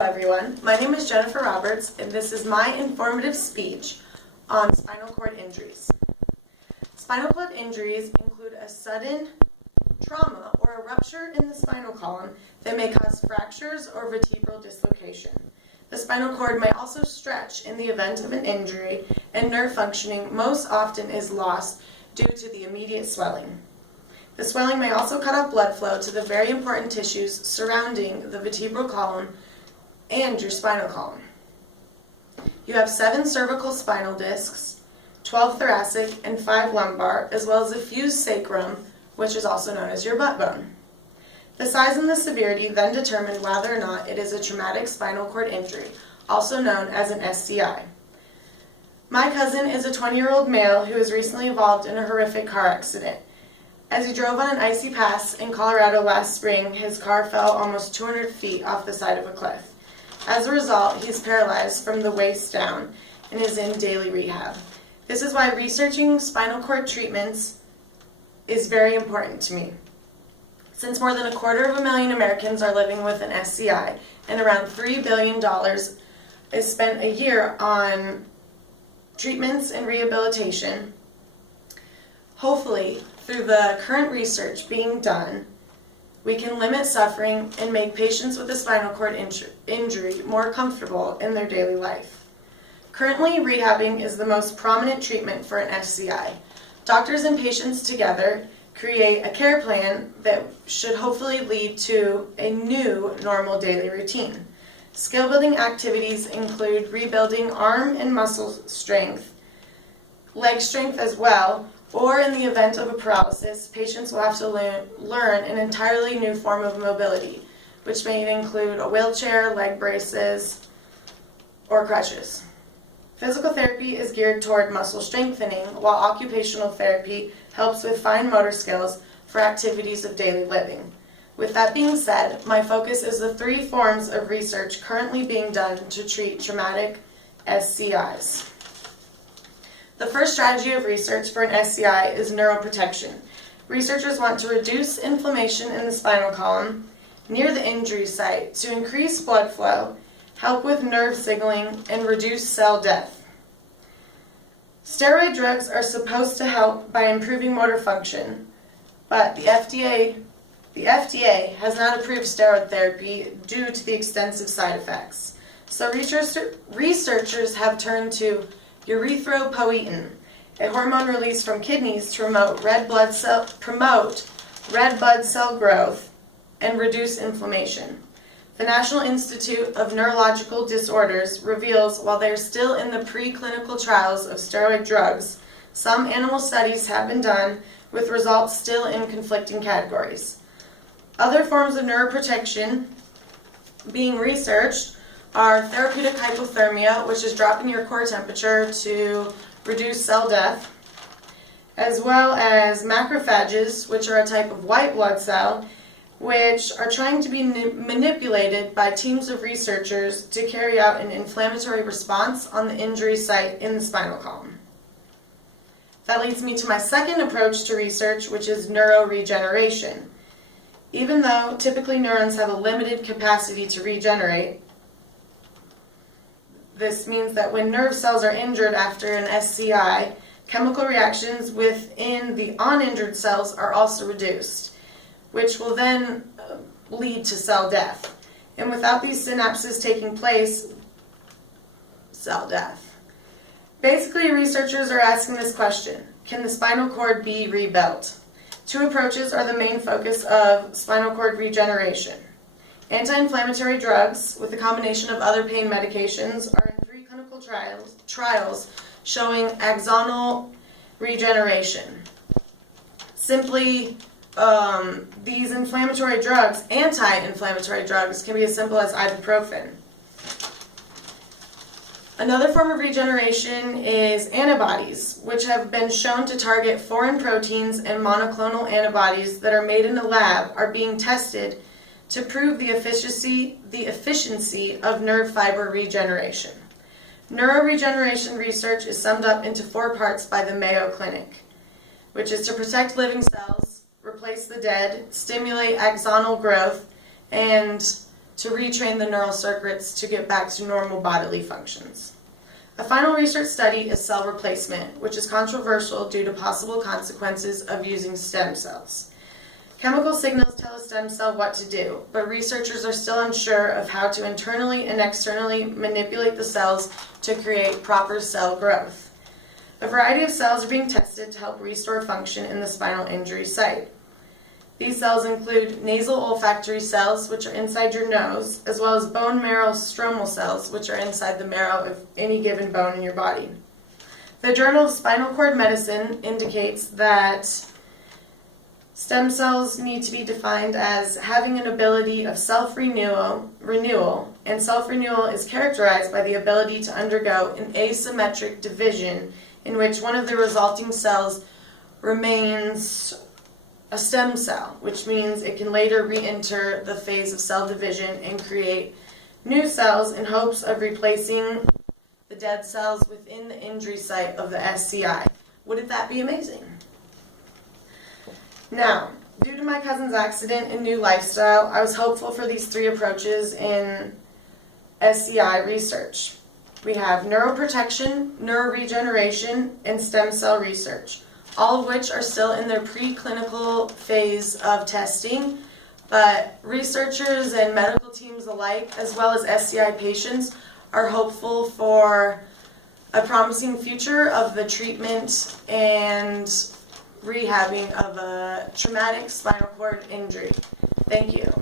Hello everyone, my name is Jennifer Roberts and this is my informative speech on spinal cord injuries. Spinal cord injuries include a sudden trauma or a rupture in the spinal column that may cause fractures or vertebral dislocation. The spinal cord may also stretch in the event of an injury, and nerve functioning most often is lost due to the immediate swelling. The swelling may also cut off blood flow to the very important tissues surrounding the vertebral column and your spinal column. You have 7 cervical spinal discs, 12 thoracic, and 5 lumbar, as well as a fused sacrum, which is also known as your butt bone. The size and the severity then determine whether or not it is a traumatic spinal cord injury, also known as an SCI. My cousin is a 20-year-old male who was recently involved in a horrific car accident. As he drove on an icy pass in Colorado last spring, his car fell almost 200 feet off the side of a cliff. As a result, he's paralyzed from the waist down and is in daily rehab. This is why researching spinal cord treatments is very important to me. Since more than 250,000 Americans are living with an SCI and around $3 billion is spent a year on treatments and rehabilitation, hopefully through the current research being done, we can limit suffering and make patients with a spinal cord injury more comfortable in their daily life. Currently, rehabbing is the most prominent treatment for an SCI. Doctors and patients together create a care plan that should hopefully lead to a new normal daily routine. Skill building activities include rebuilding arm and muscle strength, leg strength as well, or in the event of a paralysis, patients will have to learn an entirely new form of mobility, which may include a wheelchair, leg braces, or crutches. Physical therapy is geared toward muscle strengthening, while occupational therapy helps with fine motor skills for activities of daily living. With that being said, my focus is the 3 forms of research currently being done to treat traumatic SCIs. The first strategy of research for an SCI is neuroprotection. Researchers want to reduce inflammation in the spinal column near the injury site to increase blood flow, help with nerve signaling, and reduce cell death. Steroid drugs are supposed to help by improving motor function, but the FDA has not approved steroid therapy due to the extensive side effects. So researchers have turned to erythropoietin, a hormone released from kidneys to promote red blood cell growth and reduce inflammation. The National Institute of Neurological Disorders reveals while they are still in the preclinical trials of steroid drugs, some animal studies have been done with results still in conflicting categories. Other forms of neuroprotection being researched are therapeutic hypothermia, which is dropping your core temperature to reduce cell death, as well as macrophages, which are a type of white blood cell, which are trying to be manipulated by teams of researchers to carry out an inflammatory response on the injury site in the spinal column. That leads me to my second approach to research, which is neuroregeneration. Even though typically neurons have a limited capacity to regenerate, this means that when nerve cells are injured after an SCI, chemical reactions within the uninjured cells are also reduced, which will then lead to cell death. And without these synapses taking place, cell death. Basically, researchers are asking this question: can the spinal cord be rebuilt? 2 approaches are the main focus of spinal cord regeneration. Anti-inflammatory drugs with a combination of other pain medications are in 3 clinical trials showing axonal regeneration. Simply, these inflammatory drugs, anti-inflammatory drugs, can be as simple as ibuprofen. Another form of regeneration is antibodies, which have been shown to target foreign proteins, and monoclonal antibodies that are made in a lab are being tested to prove the efficiency of nerve fiber regeneration. Neuroregeneration research is summed up into 4 parts by the Mayo Clinic, which is to protect living cells, replace the dead, stimulate axonal growth, and to retrain the neural circuits to get back to normal bodily functions. A final research study is cell replacement, which is controversial due to possible consequences of using stem cells. Chemical signals tell a stem cell what to do, but researchers are still unsure of how to internally and externally manipulate the cells to create proper cell growth. A variety of cells are being tested to help restore function in the spinal injury site. These cells include nasal olfactory cells, which are inside your nose, as well as bone marrow stromal cells, which are inside the marrow of any given bone in your body. The Journal of Spinal Cord Medicine indicates that stem cells need to be defined as having an ability of self-renewal, and self-renewal is characterized by the ability to undergo an asymmetric division in which one of the resulting cells remains a stem cell, which means it can later re-enter the phase of cell division and create new cells in hopes of replacing the dead cells within the injury site of the SCI. Wouldn't that be amazing? Now, due to my cousin's accident and new lifestyle, I was hopeful for these three approaches in SCI research. We have neuroprotection, neuroregeneration, and stem cell research, all of which are still in their preclinical phase of testing, but researchers and medical teams alike, as well as SCI patients, are hopeful for a promising future of the treatment and rehabbing of a traumatic spinal cord injury. Thank you.